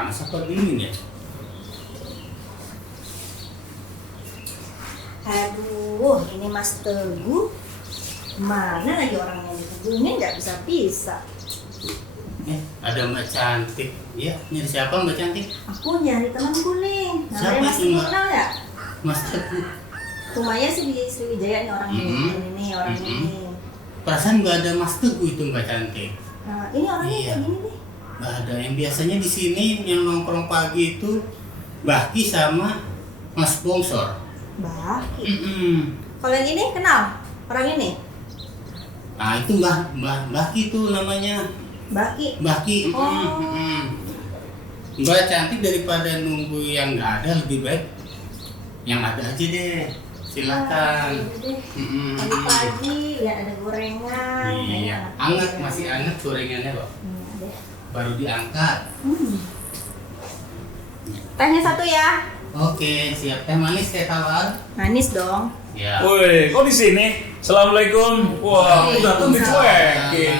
panas apa dingin ya? Aduh, ini Mas Teguh. Mana lagi orangnya dihubungin nggak bisa. Ada Mbak Cantik. Iya, nyari siapa Mbak Cantik? Aku nyari temanku nih. Siapa Namanya Mas itu, Teguh, Mbak? kenal ya? Mas Teguh. Rumahnya sih di Sriwijaya nih orangnya. Ini orangnya ini. Perasaan nggak ada Mas Teguh itu Mbak Cantik. Nah, ini orangnya Iya. kayak gini nih. Nggak ada. Yang biasanya di sini yang nongkrong pagi itu Baki sama Mas Bongsor. Baki. Mm-mm. Kalau yang ini kenal orang ini? Nah itu Mbak Baki itu namanya. Baki. Baki. Oh. Mbak Cantik daripada nunggu yang nggak ada lebih baik yang ada aja deh. Silakan. Pagi-pagi lihat ada gorengan. Iya. Anget, masih anget gorengannya kok. Deh. Baru diangkat. Tehnya satu ya. Oke, siap. Teh manis, teh tawar. Manis dong. Ya. Woi, kok di sini? Assalamualaikum. Wah, aku datang dicuekin.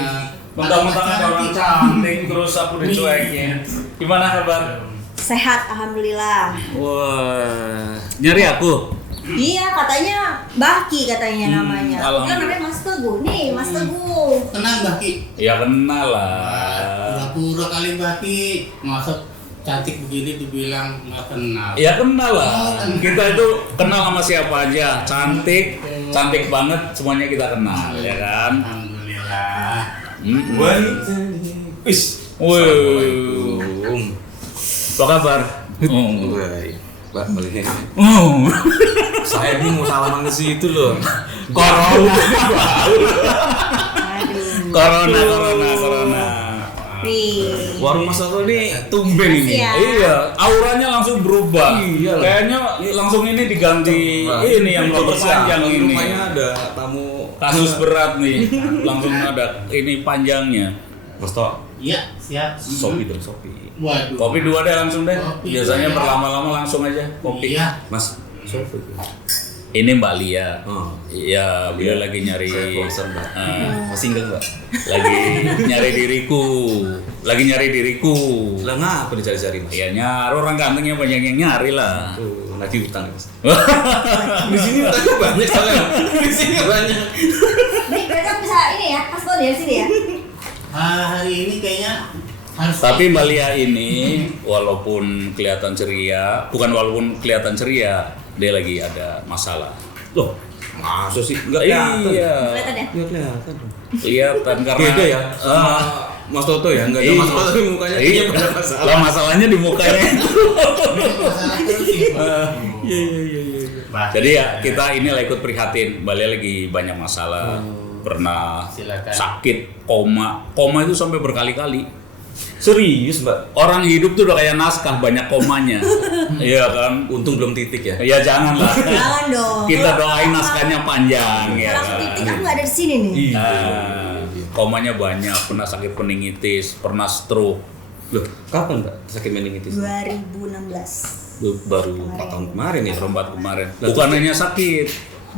Mentang-mentang ada orang cantik terus aku dicuekin. Gimana kabar? Sehat, alhamdulillah. Wah, nyari aku. Iya, katanya Baki katanya namanya. Kan alhamdulillah. namanya Mas Teguh. Nih, Mas Teguh. Kenal Baki? Ya kenal lah. Pura-pura kali Baki. Masa cantik begini dibilang nggak kenal. Ya kenal lah. Kita itu kenal sama siapa aja. Cantik, cantik banget. Semuanya kita kenal, ya kan? Alhamdulillah. Wis, woi. Apa kabar? Baik, Mbak, balik. Saya ini mau salaman ke situ loh. Corona. Nih. Warung Mas Toto ini tumben ini. Makasih ya. Iya, auranya langsung berubah. Iya lah. Kayaknya langsung ini diganti ini yang panjang ini. Rupanya ada tamu Kasus berat nih. Langsung ada ini panjangnya. Mas Toto. Iya, siap. Sopi dong, Sopi. Waduh. Kopi dua deh langsung deh. Kopi Biasanya dua ya. berlama-lama langsung aja kopi. Iya. Mas, Sopi. Ini Mbak Lia. Oh. Iya, beliau lagi nyari Saya sponsor, Mbak. Masih enggak, Mbak? lagi nyari diriku. Lagi nyari diriku. Lah ngapa dicari-cari, Mas? Ya nyari orang gantengnya banyak yang nyari lah. Lagi utang, Mas. Di sini utangnya banyak soalnya. Di sini banyak. Nih, berarti bisa ini ya, paspor dari sini ya. Hari ini kayaknya harus. Tapi Mbak Lia ini walaupun kelihatan ceria, dia lagi ada masalah. Loh, masa sih? Enggak kelihatan. Iya. Kelihatan ya? Enggak kelihatan. Kelihatan karena Beda ya sama Mas Toto ya? Enggak ada Iya. masalah tapi mukanya Iya, kayaknya ada masalah. lah masalahnya di mukanya. masalah terus sih. Iya. Jadi ya kita ini lah ikut prihatin. Mbak Lia lagi banyak masalah. Pernah Silakan. sakit, koma itu sampai berkali-kali. Serius, Mbak? Orang hidup tuh udah kayak naskah, banyak komanya. Iya kan? Untung belum titik ya. Ya janganlah. Jangan dong. Kita doain naskahnya panjang ya. Langsung titik aku nggak ada di sini nih. Iya. Komanya banyak, pernah sakit meningitis, pernah stroke. Loh, kapan, Mbak? Sakit meningitis? 2016. Baru 4 tahun kemarin ya. Perempat kemarin. Bukan hanya sakit,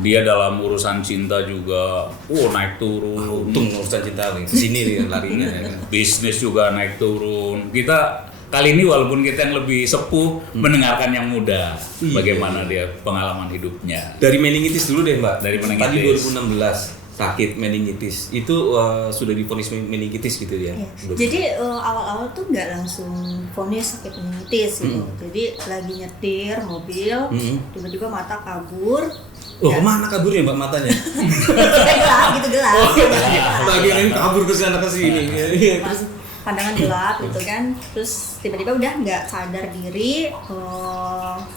dia dalam urusan cinta juga, naik turun. Untung urusan cinta nih. Kesini nih larinya ya. Bisnis juga naik turun. Kita kali ini walaupun kita yang lebih sepuh mendengarkan yang muda, Iya. bagaimana dia pengalaman hidupnya. Dari meningitis dulu deh, Mbak. Dari meningitis. Tadi 2016 sakit meningitis. Itu sudah divonis meningitis gitu ya. Iya. Udah. Jadi awal-awal tuh nggak langsung vonis sakit meningitis gitu. Jadi lagi nyetir mobil, tiba-tiba mata kabur. Oh, kemana kaburnya, Mbak, matanya? Gelap gitu, gelap. Lagi ini kabur ke sana ke sini. Iya, terus Pandangan gelap gitu kan. Terus tiba-tiba udah nggak sadar diri,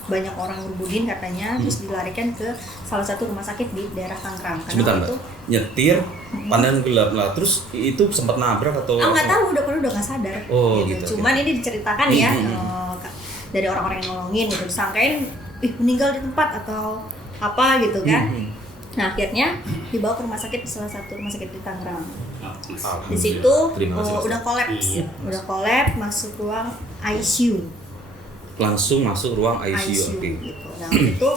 banyak orang ngerubungin katanya, terus dilarikan ke salah satu rumah sakit di daerah Tangerang. Karena sebentar, waktu Mbak. Nyetir, pandangan gelap lah. Terus itu sempat nabrak atau nggak tahu, udah nggak sadar. Oh, gitu. Cuman ini diceritakan ya dari orang-orang yang nolongin gitu, disangkain meninggal di tempat atau apa gitu kan. Nah akhirnya dibawa ke rumah sakit, salah satu rumah sakit di Tangerang. Di situ Terima kasih, Mas. udah kolaps, Iya. udah kolaps, masuk ruang ICU. langsung masuk ruang ICU. Oke. Gitu. Nah itu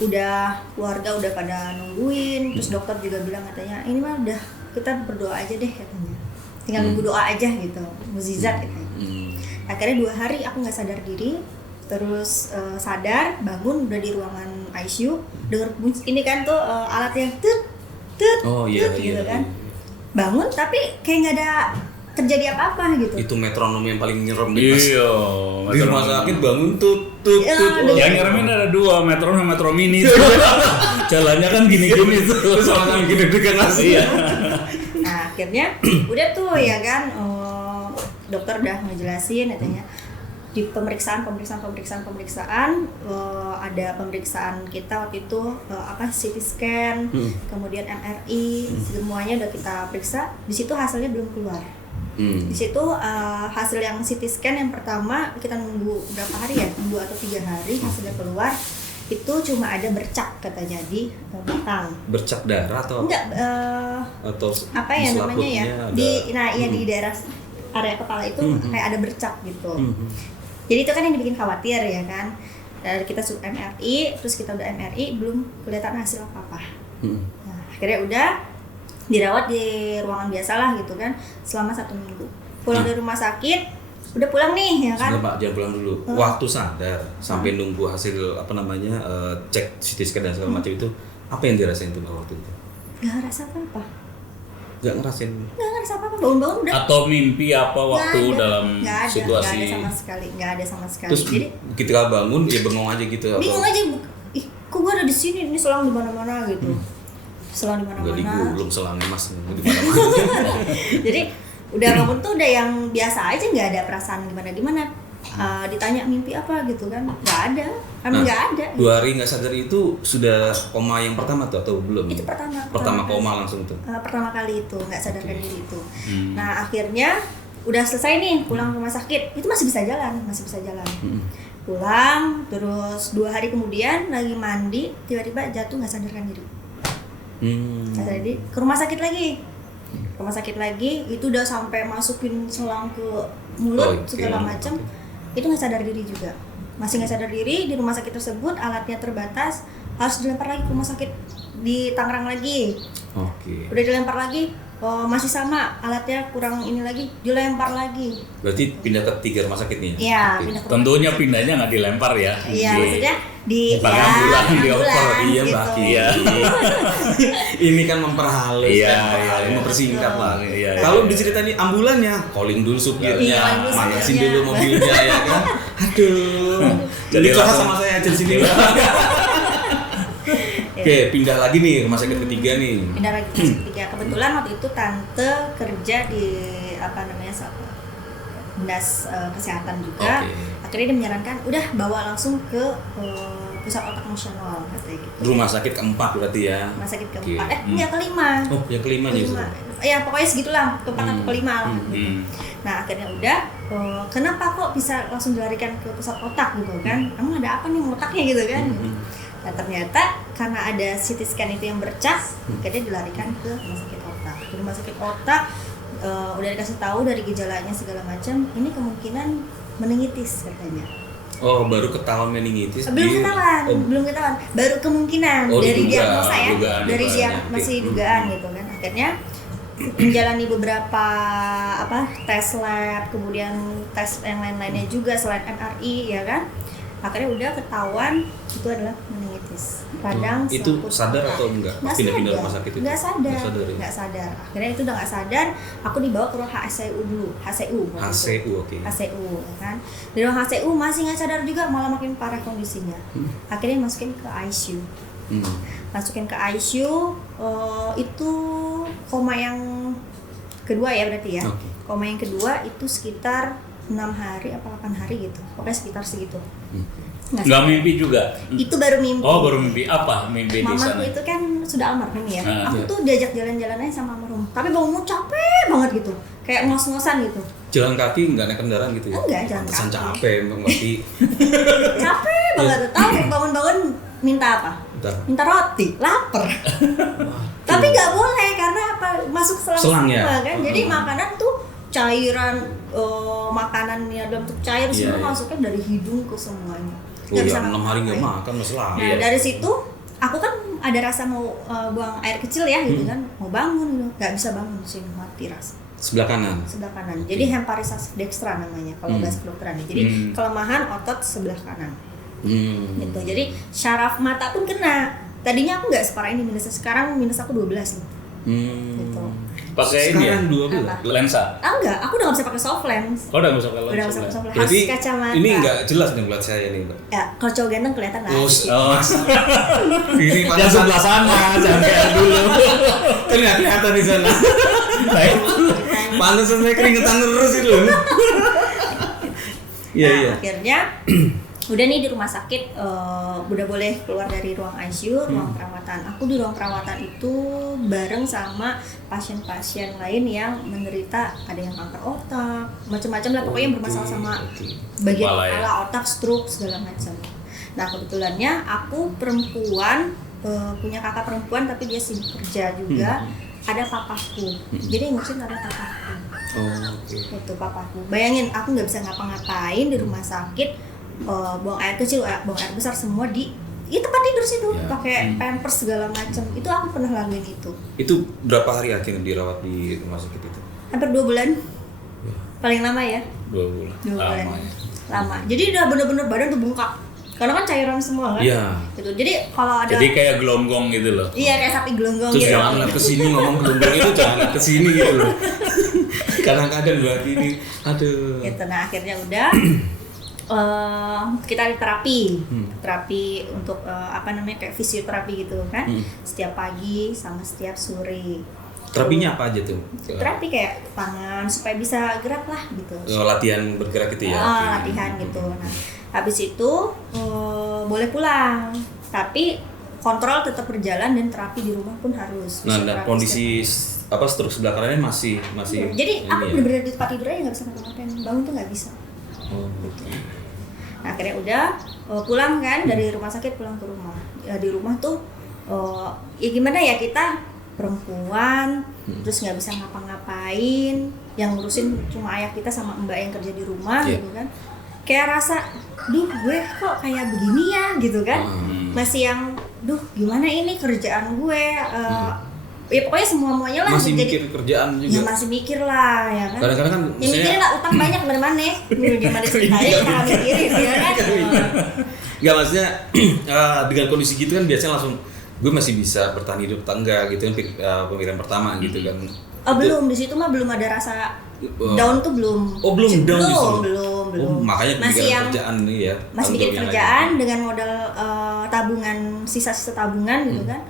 udah keluarga udah pada nungguin, terus dokter juga bilang katanya ini mah udah kita berdoa aja deh katanya, tinggal nunggu doa aja gitu, mukjizat katanya. Akhirnya 2 hari aku nggak sadar diri, terus sadar, bangun udah di ruangan ICU, denger bunyi ini kan tuh alat yang tut gitu kan. Bangun tapi kayak nggak ada terjadi apa-apa gitu. Itu metronom yang paling nyerem Iya. di rumah sakit bangun tut. Yang nyeremin ada 2, metronom sama metro mini. Jalannya kan gini-gini tuh. Sama-sama gede-gede kan Iya. Nah akhirnya udah tuh ya kan, dokter udah ngejelasin katanya di pemeriksaan ada pemeriksaan kita waktu itu CT scan, kemudian MRI, semuanya udah kita periksa. Di situ hasilnya belum keluar. Di situ hasil yang CT scan yang pertama kita nunggu berapa hari ya, 2 atau 3 hari hasilnya keluar. Itu cuma ada bercak katanya di batang. Bercak darah atau enggak atau apa ya namanya ya ada... di daerah area kepala itu kayak ada bercak gitu. Jadi itu kan yang dibikin khawatir ya kan. Dari kita MRI, terus kita udah MRI belum kelihatan hasil apa-apa. Nah, akhirnya udah dirawat di ruangan biasa lah gitu kan selama 1 minggu. Pulang dari rumah sakit, udah pulang nih ya kan. Sebentar Pak, jangan pulang dulu. Waktu sadar sampai nunggu hasil cek CT scan dan segala macam itu, apa yang dirasain tuh waktu itu? Gak ngerasa apa-apa. Gak ngerasain? Gak ngerasa apa-apa, bangun-bangun udah. Atau mimpi apa waktu dalam situasi? Gak ada sama sekali. Terus jadi ketika bangun ya bengong aja gitu? Bingung aja, ih kok gue ada di sini, ini selang di mana-mana gitu. Selang di mana-mana. Gak digulung selangnya mas, di mana-mana. Jadi udah bangun tuh udah yang biasa aja, nggak ada perasaan gimana-gimana. Ditanya mimpi apa gitu kan, nggak ada, nggak ada. 2 hari nggak sadar itu sudah koma yang pertama tuh atau belum? Itu pertama koma langsung tuh. Pertama kali itu nggak sadarkan diri itu. Nah akhirnya udah selesai nih, pulang rumah sakit itu masih bisa jalan. Pulang terus 2 hari kemudian lagi mandi tiba-tiba jatuh nggak sadarkan diri. Nggak sadar diri, ke rumah sakit lagi itu udah sampai masukin selang ke mulut segala macam. Itu nggak sadar diri juga, masih nggak sadar diri. Di rumah sakit tersebut alatnya terbatas, harus dilempar lagi ke rumah sakit di Tangerang lagi. Udah dilempar lagi, masih sama alatnya kurang ini lagi, dilempar lagi. Berarti pindah ke 3 rumah sakit nih? Iya, pindah ke rumah Tentunya sakit. pindahnya nggak dilempar ya? Iya, maksudnya di ambulan, dioper. Iya gitu. Mbak Ki. Ini kan memperhalus, mempersingkat lah. Kalau diceritain ambulannya, calling dulu supirnya, manasin dulu mobilnya ya kan. Aduh. Jadi curhat sama saya aja di sini. Oke, pindah lagi nih rumah sakit ketiga nih. Pindah lagi ke ketiga. Kebetulan waktu itu tante kerja di dinas kesehatan juga. Akhirnya dia menyarankan udah bawa langsung ke pusat otak emosional katanya gitu. Rumah sakit keempat berarti ya. Rumah sakit keempat. Yang kelima. Oh, yang kelima justru. Ya pokoknya segitulah, keempat atau kelima lah. Nah akhirnya udah, kenapa kok bisa langsung dilarikan ke pusat otak gitu kan? Emang ada apa nih otaknya gitu kan? Nah ternyata karena ada CT scan itu yang bercak, akhirnya dilarikan ke rumah sakit otak. Di rumah sakit otak udah dikasih tahu dari gejalanya segala macam, ini kemungkinan meningitis katanya. Oh, baru ketahuan meningitis. Belum ketahuan, baru kemungkinan dari diagnosa ya, dari masih dugaan gitu kan. Akhirnya menjalani beberapa tes lab, kemudian tes yang lain-lainnya juga selain MRI ya kan. Akhirnya udah ketahuan itu adalah meningitis. Radang itu sadar atau enggak? Pindah-pindah rumah sakit itu? Nggak sadar. Akhirnya itu udah nggak sadar. Aku dibawa ke ruang HCU dulu. HCU, oke. HCU, kan. Di ruang HCU masih nggak sadar juga, malah makin parah kondisinya. Akhirnya masukin ke ICU. Masukin ke ICU, itu koma yang kedua ya berarti ya. Koma yang kedua itu sekitar 6 hari apa 8 hari gitu, pokoknya sekitar segitu. Nggak mimpi juga? Itu baru mimpi. Oh baru mimpi, apa mimpi di sana? Mamaku itu kan sudah almarhum ya, aku tuh diajak jalan-jalan aja sama almarhum, tapi bangunnya capek banget gitu, kayak ngos-ngosan gitu. Jalan kaki nggak naik kendaraan gitu ya? Enggak, jalan kaki. Capek Bang Mati. Capek banget, tahu bangun-bangun minta apa? Minta roti, lapar. Tapi nggak boleh karena apa? Masuk selang ya? Kan, jadi makanan tuh cairan, makanannya dalam bentuk cair semua masuknya dari hidung ke semuanya. Nggak bisa 6 hari nggak makan masalah. Nah dari situ aku kan ada rasa mau buang air kecil ya gitu kan, mau bangun nggak bisa bangun sih, mati rasa Sebelah kanan. Sebelah kanan. Jadi hemparisasi dextra namanya kalau bahasa kedokteran. Jadi kelemahan otot sebelah kanan. Gitu. Jadi syaraf mata pun kena. Tadinya aku nggak separah ini minusnya, sekarang minus aku 12 loh. Gitu. Pakai ini ya? Sekarang 12. Apa? Lensa. Enggak, aku udah nggak bisa pakai soft lens. Oh, udah bisa pakai lensa. Udah nggak bisa pakai soft lens. Berarti Harus kacamata. ini nggak jelas nih buat saya nih, Mbak. Ya, kalau cowok ganteng kelihatan lah. Oh, ini Yang sebelah sana, jangan kayak dulu. kan nggak kelihatan di sana. Nah, itu. Pantesan saya keringetan terus itu. Iya, Nah, iya. akhirnya udah nih di rumah sakit udah boleh keluar dari ruang ICU, ruang perawatan. Aku di ruang perawatan itu bareng sama pasien-pasien lain yang menderita, ada yang kanker otak, macam-macam lah pokoknya yang bermasalah sama bagian Kepala ya. kepala, otak, stroke segala macam. Nah kebetulannya aku perempuan, punya kakak perempuan tapi dia sibuk kerja juga. Ada papaku, jadi yang ngurusin ada papaku. Itu papaku. Bayangin aku nggak bisa ngapa-ngapain di rumah sakit. Buang air kecil, buang air besar semua di tempat tidur situ, pakai pampers segala macam. Itu aku pernah lakuin itu. Itu berapa hari akhirnya dirawat di rumah sakit itu? Hampir 2 bulan. Paling lama ya. 2 bulan. 2 bulan. Lama ya. Lama. Jadi udah bener-bener badan tuh bengkak. Karena kan cairan semua kan. Iya. Gitu. Jadi kalau ada Jadi kayak gelonggong gitu loh. iya kayak sapi gelonggong Terus gitu. jangan lihat kesini ngomong gelombang itu jangan lihat kesini gitu loh. Kadang-kadang buat ini, aduh. Gitu. Nah akhirnya udah kita ada terapi untuk kayak fisioterapi gitu kan, setiap pagi sama setiap sore. Terapinya apa aja tuh? Terapi kayak tangan supaya bisa gerak lah gitu. Latihan bergerak gitu ya? Latihan gitu. Nah habis itu boleh pulang, tapi kontrol tetap berjalan dan terapi di rumah pun harus. Nah, dan kondisi stroke sebelah kanannya masih jadi aku ya? bener-bener di tempat tidur aja nggak bisa ngapa-ngapain, bangun tuh nggak bisa. Gitu. Nah akhirnya udah pulang kan dari rumah sakit, pulang ke rumah. Ya di rumah tuh ya gimana ya, kita perempuan terus nggak bisa ngapa-ngapain, yang ngurusin cuma ayah kita sama mbak yang kerja di rumah gitu kan. Kayak rasa, duh gue kok kayak begini ya gitu kan. Masih yang, duh gimana ini kerjaan gue. Ya pokoknya semuanya lah. Masih jadi, mikir kerjaan juga? Ya masih mikir lah ya kan. Kadang-kadang kan ya mikirin lah utang banyak mana-mana. Gimana ceritanya kita mikirin ya kan. Enggak, maksudnya dengan kondisi gitu kan biasanya langsung gue masih bisa bertahan hidup atau enggak gitu kan, pemikiran pertama gitu kan. Belum, di situ mah belum ada rasa down tuh belum. Oh, belum down justru? Belum. Oh, makanya masih bikin yang kerjaan nih ya. masih bikin kerjaan dengan modal tabungan, sisa-sisa tabungan gitu kan.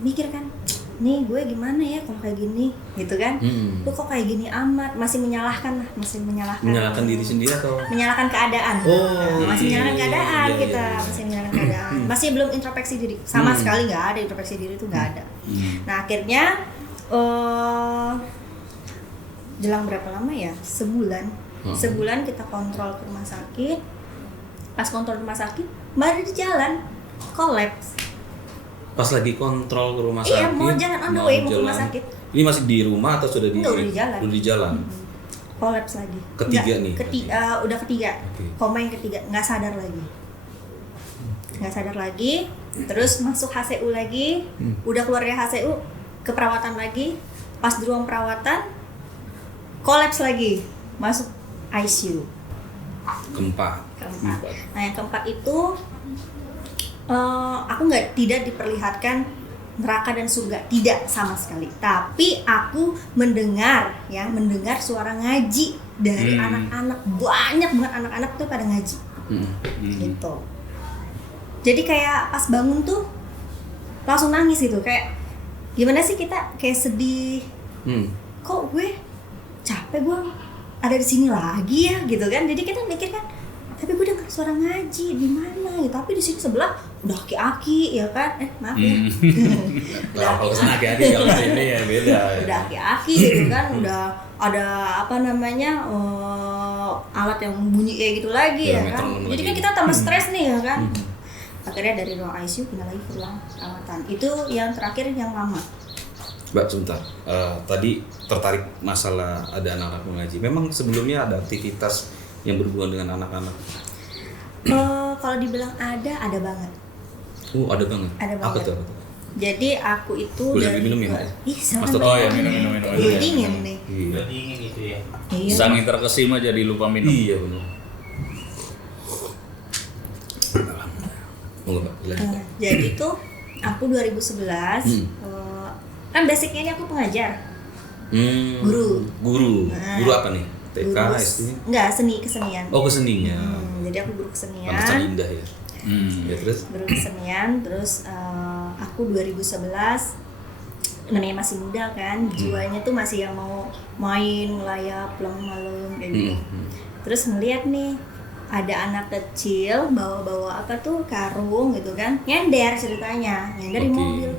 Mikir kan, nih gue gimana ya kalau kayak gini gitu kan. Lu kok kayak gini amat, masih menyalahkan diri sendiri atau menyalahkan keadaan. Masih menyalahkan keadaan kita. Masih menyalahkan keadaan. Masih belum introspeksi diri. Sama sekali nggak ada introspeksi diri, itu nggak ada. Nah akhirnya jelang berapa lama ya? Sebulan kita kontrol ke rumah sakit. Pas kontrol rumah sakit, baru di jalan kolaps. pas lagi kontrol ke rumah sakit. Iya, mau jalan on the way mau ke rumah sakit. Ini masih di rumah atau sudah di? Enggak, udah di jalan. Udah di jalan. Kolaps lagi. Ketiga Nggak, nih. Udah ketiga. Okay. Koma yang ketiga, nggak sadar lagi. Nggak sadar lagi. Terus masuk HCU lagi. Udah keluar dari HCU ke perawatan lagi. Pas di ruang perawatan kolaps lagi. Masuk ICU. Keempat. Nah yang keempat itu aku tidak diperlihatkan neraka dan surga, tidak sama sekali. Tapi aku mendengar suara ngaji dari anak-anak, banyak banget anak-anak tuh pada ngaji, gitu. Jadi kayak pas bangun tuh langsung nangis gitu, kayak gimana sih kita kayak sedih, kok gue capek gue ada di sini lagi ya gitu kan. Jadi kita mikir kan, tapi gue dengar suara ngaji di mana ya, tapi di sini sebelah udah aki-aki ya kan, maaf ya. Kalau kesana aki-aki, kalau sini ya beda. Udah aki-aki gitu kan, udah ada alat yang bunyi kayak gitu lagi ya kan. Jadi kan kita tambah stres nih ya kan. Akhirnya dari ruang ICU pindah lagi ke ruang perawatan. Itu yang terakhir yang lama. Mbak, sebentar. Tadi tertarik masalah ada anak-anak mengaji. Memang sebelumnya ada aktivitas yang berhubungan dengan anak-anak? Kalau dibilang ada banget. Ada banget. Ada Apa banget. tuh? Jadi aku itu Boleh diminum ya, Mbak? Ih, Mas sama Oh ya minum. dingin nih. Iya. Udah dingin itu ya. Iya. Saking terkesima jadi lupa minum. Iya benar. Monggo Mbak, silakan. Nah, jadi tuh aku 2011 kan basicnya ini aku pengajar. Guru. Guru. Nah. Guru apa nih? TK, Guru SD? enggak, kesenian. Oh, kesenian. Jadi aku guru kesenian. Pantesan indah ya. Ya terus? Guru kesenian, terus aku 2011 namanya masih muda kan, jiwanya tuh masih yang mau main, ngelayap, pulang malam kayak gitu. Terus ngeliat nih ada anak kecil bawa-bawa apa tuh karung gitu kan, nyender ceritanya, nyender di Oke. mobil.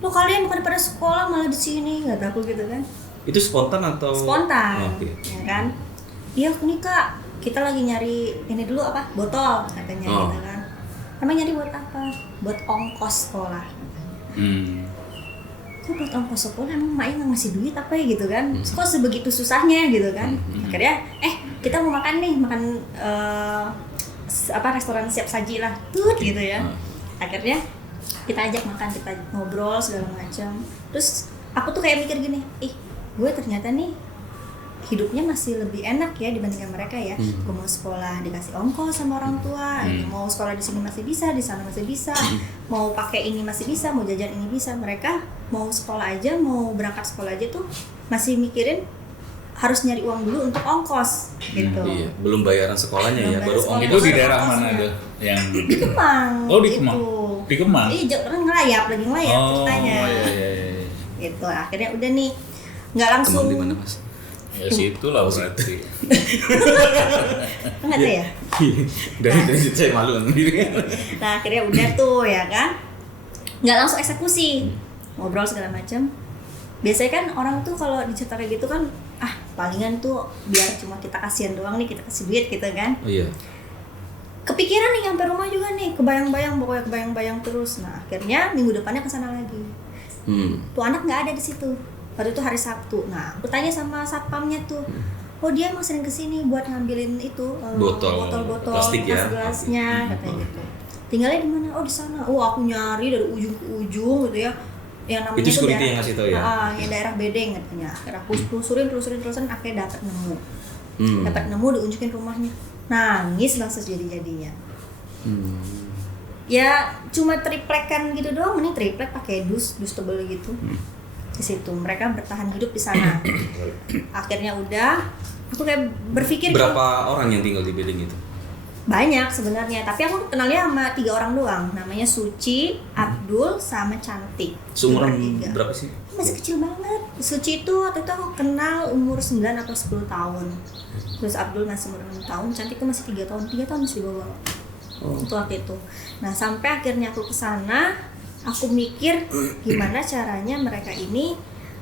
Lo kalian bukan pada sekolah malah di sini, kata aku gitu kan. Itu spontan atau? Spontan, Oke. ya kan? Iya nih kak, kita lagi nyari ini dulu apa? Botol katanya gitu kan. Emang nyari buat apa? Buat ongkos sekolah. Kok buat ongkos sekolah emang maknya nggak ngasih duit apa ya gitu kan? Kok sebegitu susahnya gitu kan? Akhirnya kita mau makan nih, makan restoran siap saji lah, gitu ya. Akhirnya kita ajak makan, kita ngobrol segala macam. Terus aku tuh kayak mikir gini, gue ternyata nih hidupnya masih lebih enak ya dibandingkan mereka ya. Gue mau sekolah dikasih ongkos sama orang tua, mau sekolah di sini masih bisa, di sana masih bisa, mau pakai ini masih bisa, mau jajan ini bisa. Mereka mau sekolah aja, mau berangkat sekolah aja tuh masih mikirin harus nyari uang dulu untuk ongkos gitu. Iya, belum bayaran sekolahnya Belum ya, bayar baru sekolah. Itu di daerah Ongkosnya. mana tuh? Yang Di Kemang. Oh, di Kemang. Itu. Di Kemang. Iya, orang ngelayap ceritanya. Iya. Gitu. Akhirnya udah nih nggak langsung. Kemang di mana, Mas? Ya situ lah berarti. Nggak ada ya? Dari saya malu sendiri. Nah akhirnya udah tuh ya kan, nggak langsung eksekusi, ngobrol segala macam. Biasanya kan orang tuh kalau dicerita kayak gitu kan, palingan tuh biar cuma kita kasihan doang nih, kita kasih duit gitu kan. Oh iya. Kepikiran nih nyampe rumah juga nih, kebayang-bayang terus. Nah akhirnya minggu depannya kesana lagi. Tuh anak nggak ada di situ. Waktu itu hari Sabtu. Nah aku tanya sama satpamnya tuh, oh dia emang sering kesini buat ngambilin itu botol-botol plastik ya? gelasnya katanya gitu. Tinggalnya di mana? Oh di sana. Oh aku nyari dari ujung ke ujung gitu ya. Yang namanya Itu security daerah, yang ngasih tau ya? yang daerah Bedeng katanya. Akhirnya aku telusurin akhirnya dapat nemu. Dapat nemu, diunjukin rumahnya. Nangis langsung jadi-jadinya. Ya cuma triplekan gitu doang, ini triplek pakai dus tebel gitu. Di situ mereka bertahan hidup di sana. Akhirnya udah, aku kayak berpikir berapa orang yang tinggal di Bedeng itu? banyak sebenarnya, tapi aku kenalnya sama 3 orang doang. Namanya Suci, Abdul, sama Cantik. Seumuran Bertiga. berapa sih? Masih kecil banget. Suci itu waktu itu aku kenal umur 9 atau 10 tahun. Terus Abdul masih umur 6 tahun, Cantik itu masih 3 tahun. 3 tahun masih dibawa. Itu waktu itu. Nah sampai akhirnya aku kesana, aku mikir gimana caranya mereka ini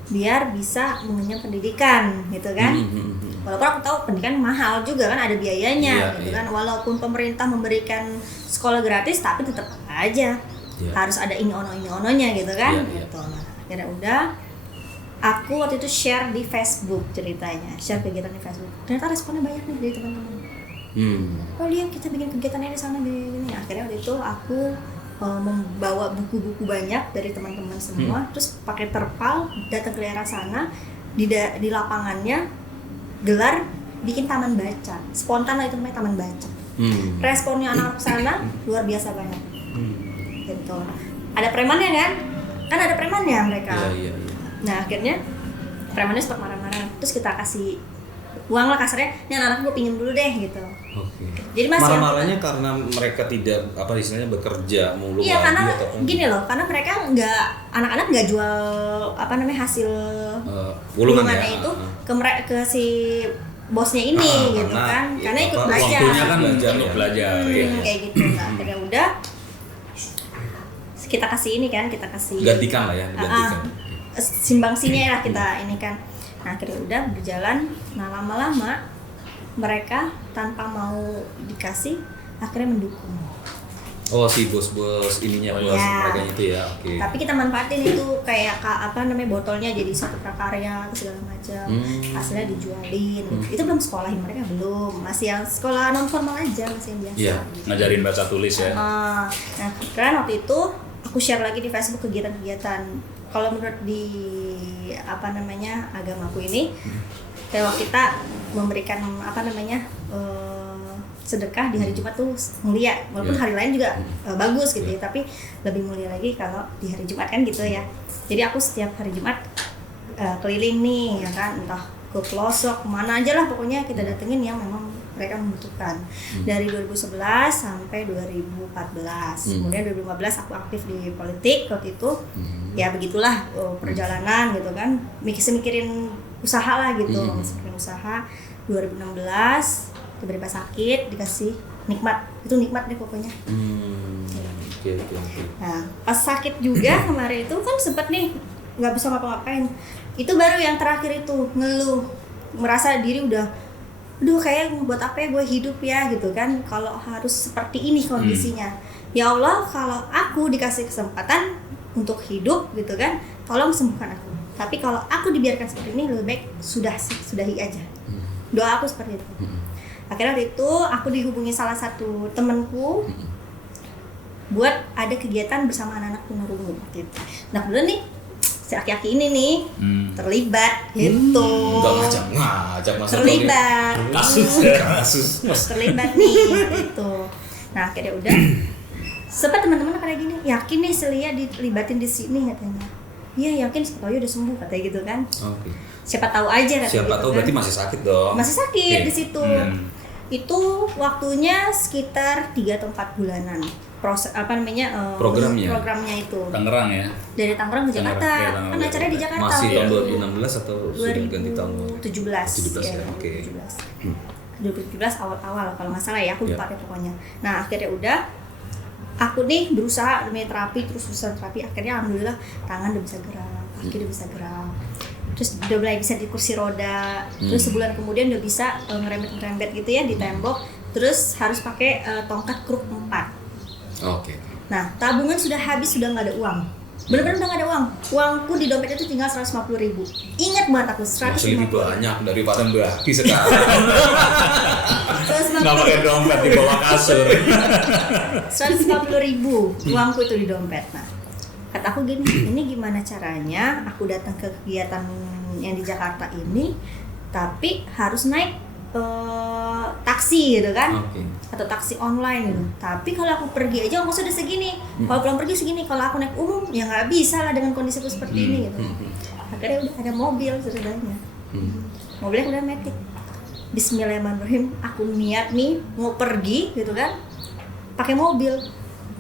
biar bisa mengenyam pendidikan gitu kan. Walaupun aku tahu pendidikan mahal juga kan, ada biayanya gitu kan. Walaupun pemerintah memberikan sekolah gratis, tapi tetap aja harus ada ini ononya gitu kan. Gitu. Nah, akhirnya udah aku waktu itu share di Facebook ceritanya, share kegiatan di Facebook. Ternyata responnya banyak nih dari teman-teman. Oh lihat kita bikin kegiatannya di sana gini. Akhirnya waktu itu aku membawa buku-buku banyak dari teman-teman semua, terus pakai terpal datang ke daerah sana, di lapangannya gelar bikin taman baca, spontan lah itu namanya taman baca. Responnya anak-anak sana luar biasa banget. Gitu. Ada premannya kan ada premannya mereka. Iya. Nah akhirnya premannya sempat marah-marah, terus kita kasih uang lah kasarnya, ini anak-anak gue pinjam dulu deh gitu. Oke. Jadi masih marah-marahnya karena mereka tidak istilahnya bekerja mulu. Iya karena gini loh, karena mereka anak-anak nggak jual hasil gulungannya itu ke si bosnya ini gitu kan, karena ikut belajar. Waktunya kan untuk belajar. Kayak gitu. Nah akhirnya udah kita kasih gantikan lah ya, simbangsinya lah kita ini kan. Nah akhirnya udah berjalan, nah lama-lama mereka tanpa mau dikasih akhirnya mendukung. Oh si bos-bos ininya mereka itu ya, oke. Tapi kita manfaatin itu kayak botolnya jadi satu prakarya segala macam. Hasilnya dijualin. Itu belum sekolahin mereka, belum. Masih yang sekolah non formal aja, masih yang biasa. Iya. Gitu. Ngajarin baca tulis ya. Nah, kebetulan waktu itu aku share lagi di Facebook kegiatan-kegiatan. Kalau menurut di agamaku ini, kalau kita memberikan sedekah di hari Jumat tuh mulia, walaupun hari lain juga bagus gitu ya, tapi lebih mulia lagi kalau di hari Jumat kan gitu ya. Jadi aku setiap hari Jumat keliling nih ya kan, entah ke pelosok kemana aja lah, pokoknya kita datengin yang memang mereka membutuhkan. Dari 2011 sampai 2014. Kemudian 2015 aku aktif di politik waktu itu. Ya begitulah perjalanan gitu kan. Mikirin usaha lah gitu, mikirin usaha. 2016 tiba-tiba sakit, dikasih nikmat. Itu nikmat deh pokoknya. Okay. Nah, pas sakit juga kemarin itu kan sempet nih nggak bisa ngapa-ngapain. Itu baru yang terakhir itu ngeluh, merasa diri udah, aduh kayak buat apa ya gue hidup ya gitu kan, kalau harus seperti ini kondisinya. Ya Allah, kalau aku dikasih kesempatan untuk hidup gitu kan, tolong sembuhkan aku. Tapi kalau aku dibiarkan seperti ini, lebih baik sudahi aja. Doa aku seperti itu. Akhirnya waktu itu aku dihubungi salah satu temanku buat ada kegiatan bersama anak-anak tunarungu gitu. Nah kemudian nih si aki-aki ini nih terlibat gitu. Ngajak masuk terlibat kasus. Terlibat nih gitu. Nah akhirnya udah sempat teman-teman pada gini, yakin nih Celia dilibatin di sini katanya. Iya yakin, siapa tahu udah sembuh katanya gitu kan. Oke. Siapa tahu aja katanya. Siapa gitu tahu kan. berarti masih sakit dong. Masih sakit di situ. Itu waktunya sekitar 3 atau 4 bulanan. Proses programnya itu. Tangerang ya. Dari Tangerang ke Jakarta. Tangerang. Kan acaranya di Jakarta. Masih tahun 2016 atau sudah ganti tahun? 2017 ya. Oke. 2017 awal-awal kalau nggak salah ya, aku lupa deh pokoknya. Nah akhirnya udah aku nih berusaha demi terapi, terus berusaha terapi, akhirnya alhamdulillah tangan udah bisa gerak, kaki udah bisa gerak, terus udah mulai bisa di kursi roda, terus sebulan kemudian udah bisa ngerembet-ngerembet gitu ya di tembok, terus harus pakai tongkat kruk 4. Oke. Nah tabungan sudah habis, sudah nggak ada uang, bener-bener udah nggak ada uang, uangku di dompet itu tinggal 150.000. Ingat banget aku 150.000. Masih lebih banyak daripada Mbak Aki sekarang. 150.000. Nggak pakai dompet di bawah kasur. 150.000 uangku itu di dompet. Nah, kata aku gini, ini gimana caranya aku datang ke kegiatan yang di Jakarta ini, tapi harus naik taksi gitu kan, atau taksi online gitu. Tapi kalau aku pergi aja ongkosnya udah segini, kalau pulang pergi segini, kalau aku naik umum ya nggak bisa lah dengan kondisiku seperti ini gitu. Akhirnya udah ada mobil ceritanya, mobilnya udah matic. Bismillahirrahmanirrahim, aku niat nih mau pergi gitu kan, pakai mobil.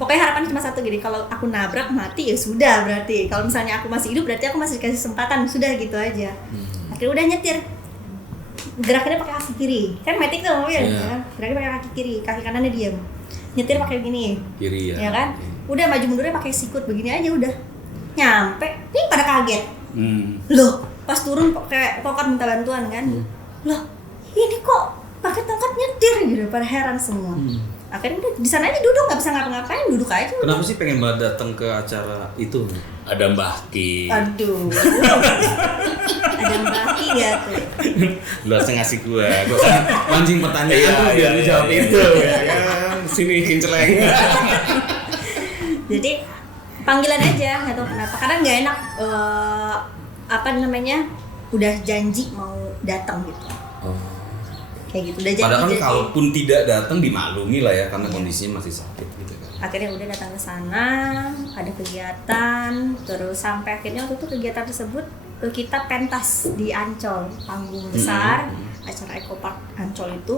Pokoknya harapannya cuma satu gini, kalau aku nabrak mati ya sudah berarti. Kalau misalnya aku masih hidup berarti aku masih dikasih kesempatan, sudah gitu aja. Akhirnya udah nyetir, gerakannya pakai kaki kiri, kan matic tuh mobil, kan? Gerakannya pakai kaki kiri, kaki kanannya diam. Nyetir pakai gini, kiri ya kan? Udah maju mundurnya pakai sikut begini aja udah. Nyampe, nih pada kaget. Loh, pas turun pakai tongkat minta bantuan kan? Loh, ini kok pakai tongkat nyetir gitu, pada heran semua. Akhirnya udah di sana aja duduk, nggak bisa ngapa-ngapain, duduk aja. Kenapa sih pengen banget datang ke acara itu? Ada Mbah Ki. Aduh. Ada Mbah Ki ya tuh. Lu harus ngasih gua kan mancing pertanyaan tuh biar lu jawab itu ya. Sini kinceleng. Jadi panggilan aja, nggak tahu kenapa. Karena nggak enak udah janji mau datang gitu. Kayak gitu udah janji. Padahal kan kalaupun tidak datang dimaklumi lah ya karena kondisinya masih sakit gitu kan. Akhirnya udah datang ke sana, ada kegiatan, terus sampai akhirnya waktu itu kegiatan tersebut kita pentas di Ancol, panggung besar, acara Eco Park Ancol itu.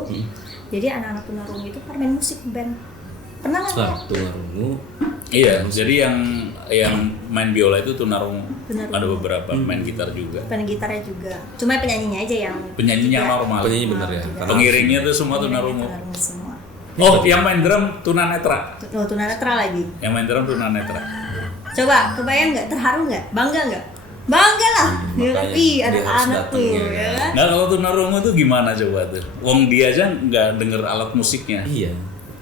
Jadi anak-anak tunarungu itu main musik band. Pernah nggak ya? Tunarungu. Iya, jadi yang main biola itu tunarungu. Ada beberapa main gitar juga. Main gitarnya juga. Cuma penyanyinya aja yang normal. Penyanyi bener ya. Pengiringnya tuh semua tunarungu. Semua. Oh, yang main drum tunanetra. Oh, tunanetra lagi. Yang main drum tunanetra. Coba, kebayang nggak? Terharu nggak? Bangga nggak? Bangga lah. Ya kan? Ih, ada anak tuh, ya kan? Nah, kalau tunarungu tuh gimana coba tuh? Wong dia aja nggak denger alat musiknya. Iya.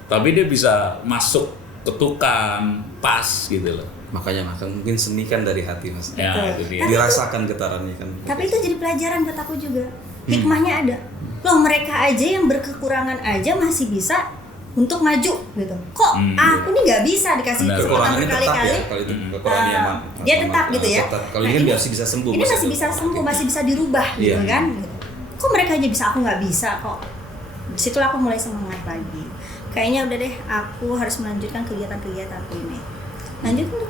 Tapi dia bisa masuk ketukan, pas gitu loh. Makanya mungkin seni kan dari hati mas. Ya, itu dia. Dirasakan getarannya kan. Tapi itu jadi pelajaran buat aku juga. Hikmahnya ada. Loh mereka aja yang berkekurangan aja masih bisa untuk maju gitu. Kok aku nih nggak bisa dikasih kesempatan berkali-kali? Dia tetap gitu ya. Kalau ini kan masih bisa sembuh. Ini masih bisa sembuh, masih bisa dirubah gitu kan. Gitu. Kok mereka aja bisa, aku nggak bisa kok. Disitulah aku mulai semangat lagi. Kayaknya udah deh, aku harus melanjutkan kegiatan-kegiatanku ini. Lanjutin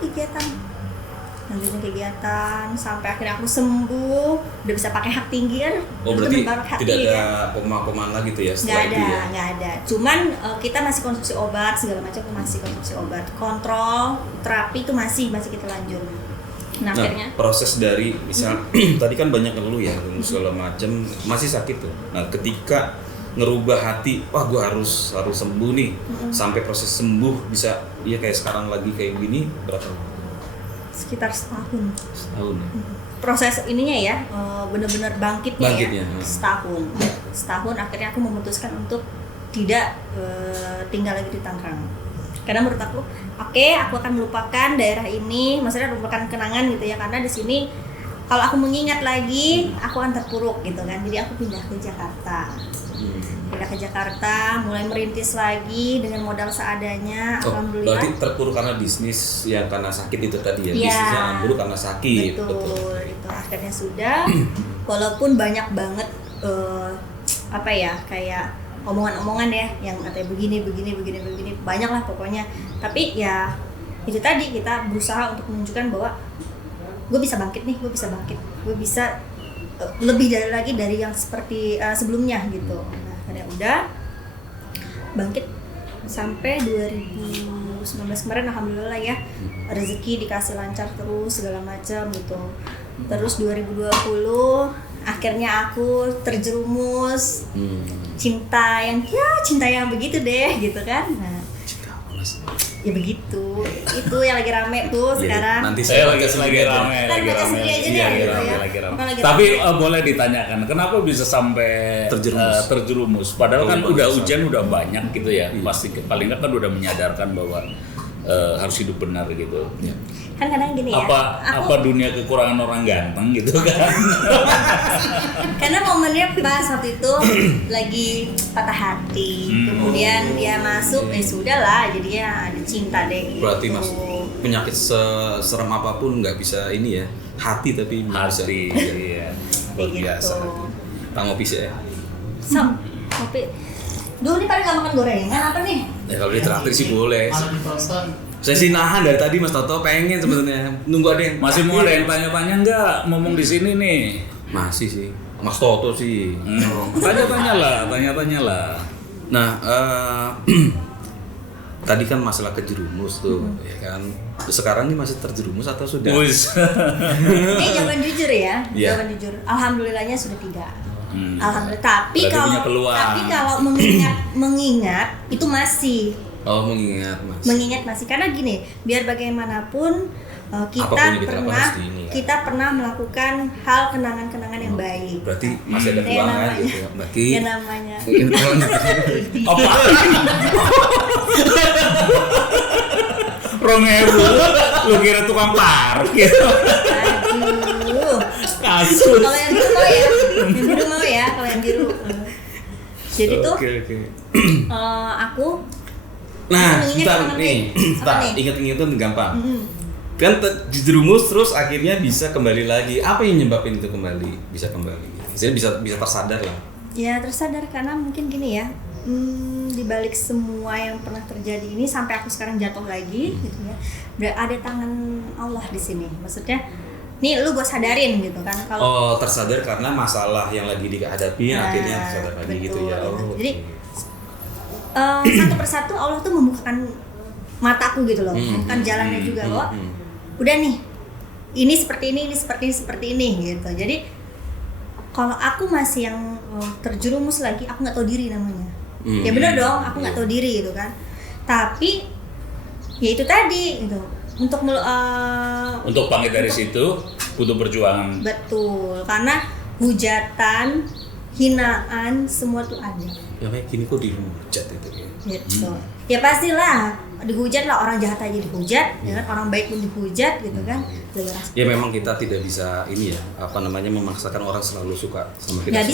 kegiatan sampai akhirnya aku sembuh, udah bisa pakai hak tinggi kan. Berarti tidak ada pemahaman lagi tuh ya setelah itu ya? Nggak ada. Cuman kita masih konsumsi obat, segala macam masih konsumsi obat. Kontrol, terapi itu masih kita lanjut. Nah, akhirnya proses dari misal tadi kan banyak ngeluh ya, segala macam, masih sakit tuh. Nah, ketika ngerubah hati, wah gue harus sembuh nih, sampai proses sembuh bisa kayak sekarang lagi kayak gini, berapa? Sekitar setahun. Proses ininya ya, benar-benar bangkitnya ya, setahun akhirnya aku memutuskan untuk tidak tinggal lagi di Tangerang. Karena menurut aku, aku akan melupakan daerah ini, maksudnya melupakan kenangan gitu ya, karena di sini kalau aku mengingat lagi, aku akan terpuruk gitu kan. Jadi aku pindah ke Jakarta, mulai merintis lagi dengan modal seadanya. Alhamdulillah. Berarti terpuruk karena bisnis yang karena sakit itu tadi ya? Bisnisnya ambruk karena sakit. Betul. Itu akhirnya sudah. Walaupun banyak banget kayak omongan-omongan ya, yang katanya begini, banyak lah pokoknya. Tapi ya itu tadi, kita berusaha untuk menunjukkan bahwa gue bisa bangkit, gue bisa lebih lagi dari yang seperti sebelumnya gitu. Nah, akhirnya udah bangkit sampai 2019 kemarin, alhamdulillah ya, rezeki dikasih lancar terus segala macam gitu. Terus 2020 akhirnya aku terjerumus cinta yang begitu deh gitu kan. Nah, ya begitu, itu yang lagi rame tuh sekarang. Nanti saya lagi rame. Tapi boleh ditanyakan, kenapa bisa sampai terjerumus? Padahal kan udah ujian udah banyak gitu ya. Pasti paling nggak kan udah menyadarkan bahwa harus hidup benar gitu. Kan kadang gini ya. Apa dunia kekurangan orang ganteng gitu kan? Karena momennya pas waktu itu lagi patah hati, kemudian dia masuk, sudahlah, jadinya ada cinta deh. Gitu. Berarti mas penyakit seserem apapun nggak bisa ini ya, hati tapi hati, iya, luar biasa. Tak ngopi sih ya. Ngopi. Duh, ini pada nggak makan gorengan apa nih? Ya kalau di traktir sih boleh. Malah di Boston. Saya sih nahan dari tadi Mas Toto, pengen sebenarnya nunggu ada yang masih mau ada yang tanya-tanya nggak ngomong di sini nih. Masih sih Mas Toto sih. Tanya-tanya lah. Nah, tadi kan masalah kejerumus tuh, ya kan. Sekarang ini masih terjerumus atau sudah? Ini jawaban jujur ya, jawaban jujur. Alhamdulillahnya sudah tidak. Alhamdulillah. Tapi kalau mengingat itu masih. Oh, mengingat masih, karena gini, biar bagaimanapun kita pernah melakukan hal kenangan-kenangan yang baik. Berarti masih ada peluang gitu ya, Mbak Ki. Ya namanya. Apa? Rongebu, lu kira tukang parkir? Aduh. Kasus. Kalau yang biru mau ya, kalau yang biru. Jadi tuh, aku. Nah, ingat-ingat tuh gampang. Kan dijerumus terus akhirnya bisa kembali lagi. Apa yang nyebabin itu bisa kembali? Jadi bisa tersadar lah. Ya tersadar karena mungkin gini ya. Di balik semua yang pernah terjadi ini sampai aku sekarang jatuh lagi gitu ya. Ada tangan Allah di sini. Maksudnya nih lu gue sadarin gitu kan kalau tersadar karena masalah yang lagi dihadapi akhirnya tersadar lagi gitu ya. Jadi satu persatu Allah tuh membukakan mataku gitu loh, membukakan jalannya juga bahwa udah nih, ini seperti ini seperti ini gitu. Jadi kalau aku masih yang terjerumus lagi, aku nggak tahu diri namanya. Ya benar dong, aku nggak tahu diri gitu kan. Tapi ya itu tadi gitu. Untuk bangkit dari situ butuh perjuangan. Betul, karena hujatan, hinaan semua tuh ada. Ya kayak gini kok dihujat itu ya. Gitu. Ya pastilah dihujat lah, orang jahat aja dihujat, ya kan, orang baik pun dihujat gitu kan. Ya memang kita tidak bisa ini ya, apa namanya, memaksakan orang selalu suka sama kita. Nggak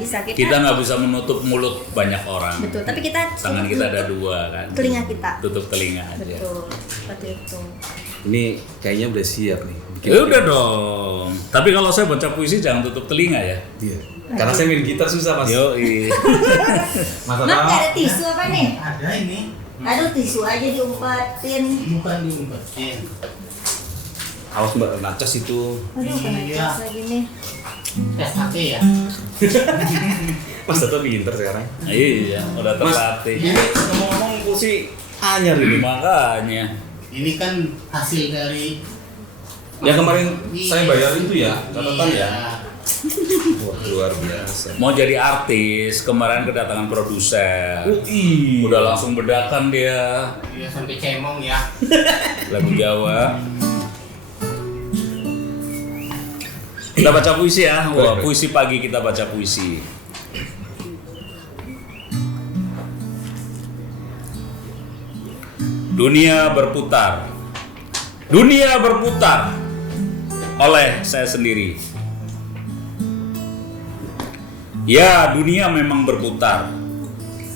bisa. Kita nggak bisa menutup mulut banyak orang. Betul, tapi kita tangan kita ada dua kan. Telinga kita. Tutup telinga aja. Betul, seperti itu. Ini kayaknya udah siap nih. Ya udah dong. Tapi kalau saya baca puisi jangan tutup telinga ya. Iya. Karena saya main gitar susah, Mas. Yoi. Masa Mak, tahu? ada tisu apa nih? Ada ini. Aduh, tisu aja diumpetin. Bukan diumpetin. Awas Mbak, nacas itu. Aduh, kena Iya. gas lagi nih. Tes hati ya. Mas Tato pinter sekarang. Iya, udah terlatih. Ini ngomong-ngomong kursi anyar ini. Makanya. Ini kan hasil dari Yang kemarin Iya. saya bayar itu ya, catatan Iya. ya. Wah, luar biasa. Mau jadi artis, kemarin kedatangan produser. Iya. Udah langsung bedakan dia Iya sampai cemong ya. lagu Jawa. Kita baca puisi ya. Wah, puisi pagi kita baca puisi. Dunia berputar. Dunia berputar oleh saya sendiri. Ya, dunia memang berputar.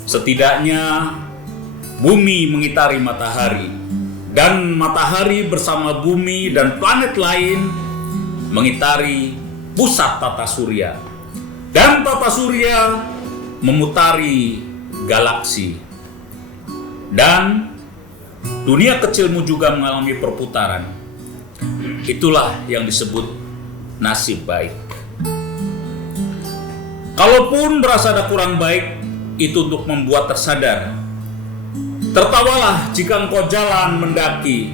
Setidaknya bumi mengitari matahari, dan matahari bersama bumi dan planet lain mengitari pusat tata surya, dan tata surya memutari galaksi, dan dunia kecilmu juga mengalami perputaran. Itulah yang disebut nasib baik. Kalaupun berasa ada kurang baik, itu untuk membuat tersadar. Tertawalah jika engkau jalan mendaki,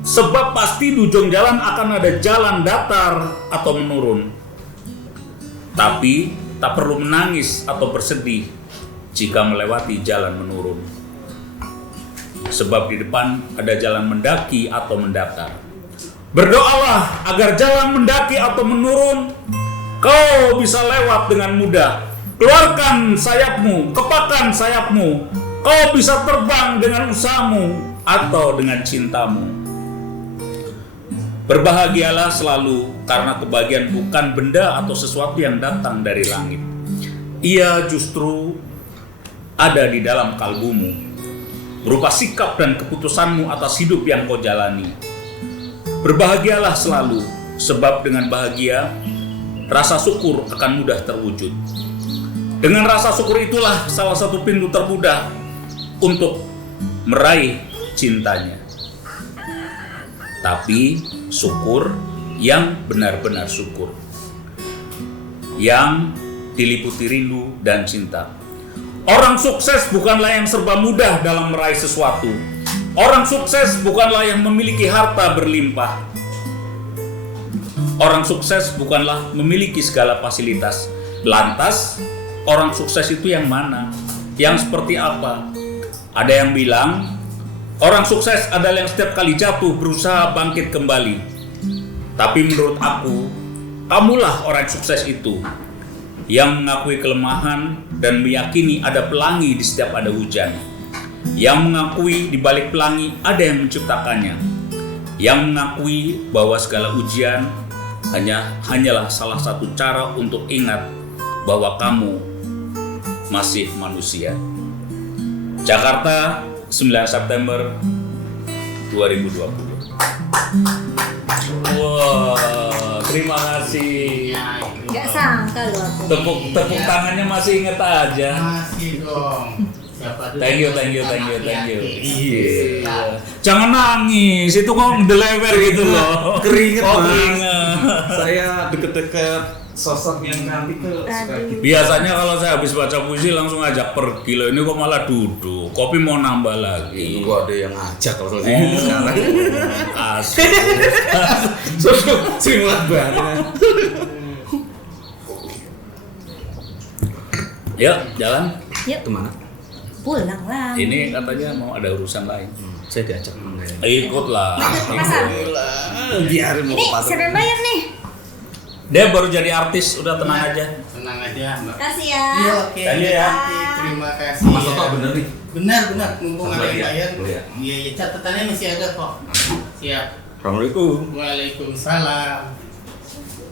sebab pasti di ujung jalan akan ada jalan datar atau menurun. Tapi tak perlu menangis atau bersedih jika melewati jalan menurun, sebab di depan ada jalan mendaki atau mendatar. Berdoalah agar jalan mendaki atau menurun kau bisa lewat dengan mudah. Keluarkan sayapmu, kepakan sayapmu. Kau bisa terbang dengan usahamu atau dengan cintamu. Berbahagialah selalu, karena kebahagiaan bukan benda atau sesuatu yang datang dari langit. Ia justru ada di dalam kalbumu, berupa sikap dan keputusanmu atas hidup yang kau jalani. Berbahagialah selalu, sebab dengan bahagia, rasa syukur akan mudah terwujud. Dengan rasa syukur itulah salah satu pintu termudah untuk meraih cintanya. Tapi syukur yang benar-benar syukur, yang diliputi rindu dan cinta. Orang sukses bukanlah yang serba mudah dalam meraih sesuatu. Orang sukses bukanlah yang memiliki harta berlimpah. Orang sukses bukanlah memiliki segala fasilitas. Lantas, orang sukses itu yang mana? Yang seperti apa? Ada yang bilang, orang sukses adalah yang setiap kali jatuh berusaha bangkit kembali. Tapi menurut aku, kamulah orang sukses itu, yang mengakui kelemahan dan meyakini ada pelangi di setiap ada hujan. Yang mengakui di balik pelangi ada yang menciptakannya. Yang mengakui bahwa segala ujian hanyalah salah satu cara untuk ingat bahwa kamu masih manusia. Jakarta, 9 September 2020. Wah, terima kasih. Nggak sangka loh aku. Tepuk tangannya masih inget aja. Masih dong. Siapa dulu? Thank you. Iya. Jangan nangis, itu kok delewer gitu loh. Keringet, Oh, Mas. keringet. Saya deket-deket sosok yang cantik tuh suka gitu. Biasanya kalau saya habis baca puisi langsung ajak pergi loh, ini kok malah duduk. Kopi mau nambah lagi. Gua ada yang ngajak kalau Oh, sekarang. asik. Sosok sering banget. Yuk, jalan. Yuk, Kemana? pulang lah. Ini katanya mau ada urusan lain. Saya diajak enggak ya? Ikutlah. Ikut ke pasar. Biarin mau Ini ke pasar. siapa yang bayar nih? Dia baru jadi artis, udah tenang aja. Tenang aja, Mbak. Kasih ya. Iya, oke. Thank you ya. Terima kasih. Mas Toto bener nih. Benar, mumpung ada Satu lagi yang ya? bayar. Boleh ya? Iya, catatannya masih ada kok. Siap. Assalamualaikum. Waalaikumsalam.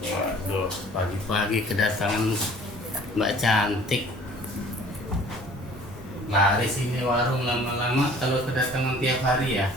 Waduh, pagi-pagi kedatangan Mbak cantik. Laris ini warung lama-lama kalau kedatangan tiap hari ya.